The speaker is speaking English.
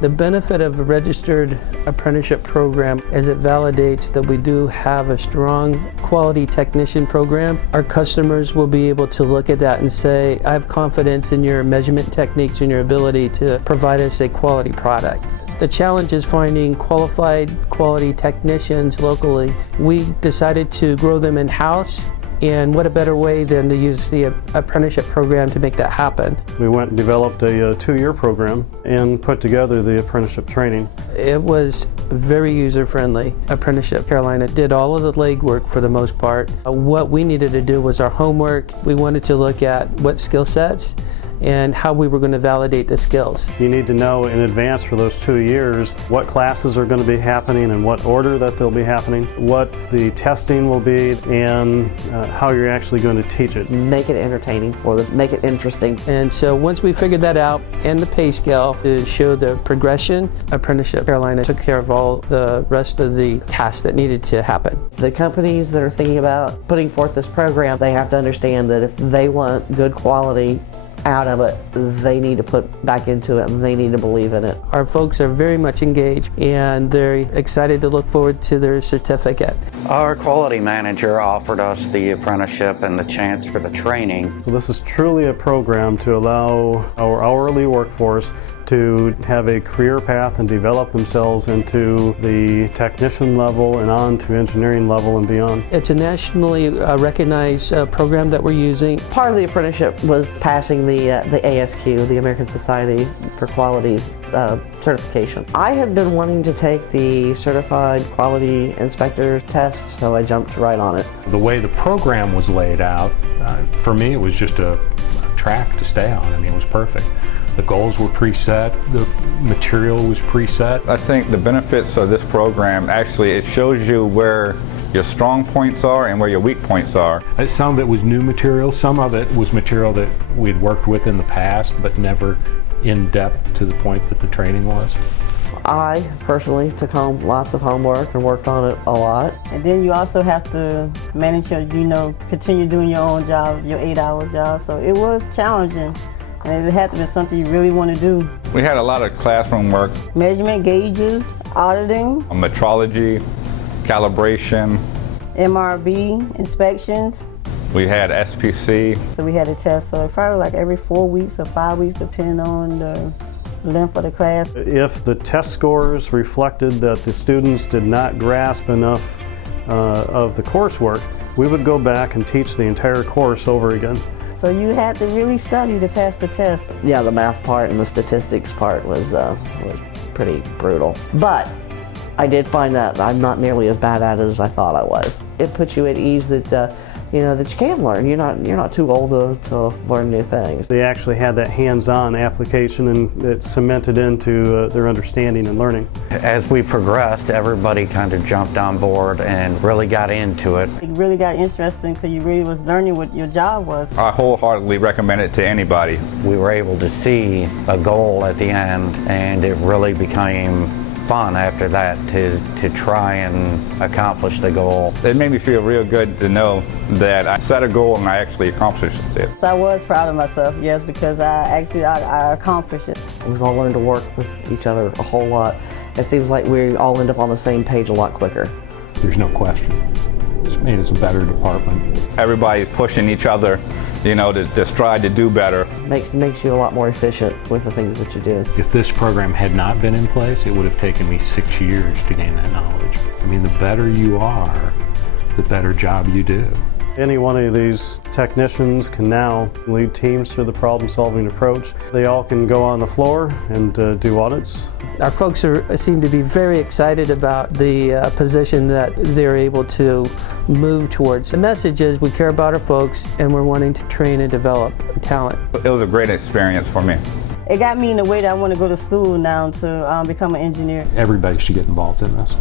The benefit of a registered apprenticeship program is it validates that we do have a strong quality technician program. Our customers will be able to look at that and say, I have confidence in your measurement techniques and your ability to provide us a quality product. The challenge is finding qualified quality technicians locally. We decided to grow them in-house, and what a better way than to use the apprenticeship program to make that happen. We went and developed a 2-year program and put together the apprenticeship training. It was very user-friendly. Apprenticeship Carolina did all of the legwork for the most part. What we needed to do was our homework. We wanted to look at what skill sets and how we were going to validate the skills. You need to know in advance for those 2 years what classes are going to be happening and what order that they'll be happening, what the testing will be, and how you're actually going to teach it. Make it entertaining for them, make it interesting. And so once we figured that out, and the pay scale to show the progression, Apprenticeship Carolina took care of all the rest of the tasks that needed to happen. The companies that are thinking about putting forth this program, they have to understand that if they want good quality out of it, they need to put back into it and they need to believe in it. Our folks are very much engaged and they're excited to look forward to their certificate. Our quality manager offered us the apprenticeship and the chance for the training. So this is truly a program to allow our hourly workforce to have a career path and develop themselves into the technician level and on to engineering level and beyond. It's a nationally recognized program that we're using. Part of the apprenticeship was passing the ASQ, the American Society for Quality's certification. I had been wanting to take the Certified Quality Inspector test, so I jumped right on it. The way the program was laid out, for me it was just a track to stay on. I mean, it was perfect. The goals were preset, the material was preset. I think the benefits of this program, actually it shows you where your strong points are and where your weak points are. Some of it was new material, some of it was material that we'd worked with in the past, but never in depth to the point that the training was. I personally took home lots of homework and worked on it a lot. And then you also have to manage your, continue doing your own job, your 8-hour job. So it was challenging. And it had to be something you really want to do. We had a lot of classroom work. Measurement gauges, auditing, metrology, calibration, MRB, inspections. We had SPC. So we had a test, so probably like every 4 weeks or 5 weeks, depending on the length of the class. If the test scores reflected that the students did not grasp enough of the coursework, we would go back and teach the entire course over again. So you had to really study to pass the test. Yeah, the math part and the statistics part was pretty brutal. But I did find that I'm not nearly as bad at it as I thought I was. It puts you at ease that that you can learn. You're not too old to learn new things. They actually had that hands-on application and it cemented into their understanding and learning. As we progressed, everybody kind of jumped on board and really got into it. It really got interesting because you really was learning what your job was. I wholeheartedly recommend it to anybody. We were able to see a goal at the end, and it really became fun after that to try and accomplish the goal. It made me feel real good to know that I set a goal and I actually accomplished it. So I was proud of myself, yes, because I accomplished it. We've all learned to work with each other a whole lot. It seems like we all end up on the same page a lot quicker. There's no question. It's made us a better department. Everybody's pushing each other, to strive to do better. Makes you a lot more efficient with the things that you do. If this program had not been in place, it would have taken me 6 years to gain that knowledge. I mean, the better you are, the better job you do. Any one of these technicians can now lead teams through the problem-solving approach. They all can go on the floor and do audits. Our folks seem to be very excited about the position that they're able to move towards. The message is we care about our folks and we're wanting to train and develop talent. It was a great experience for me. It got me in the way that I want to go to school now to become an engineer. Everybody should get involved in this.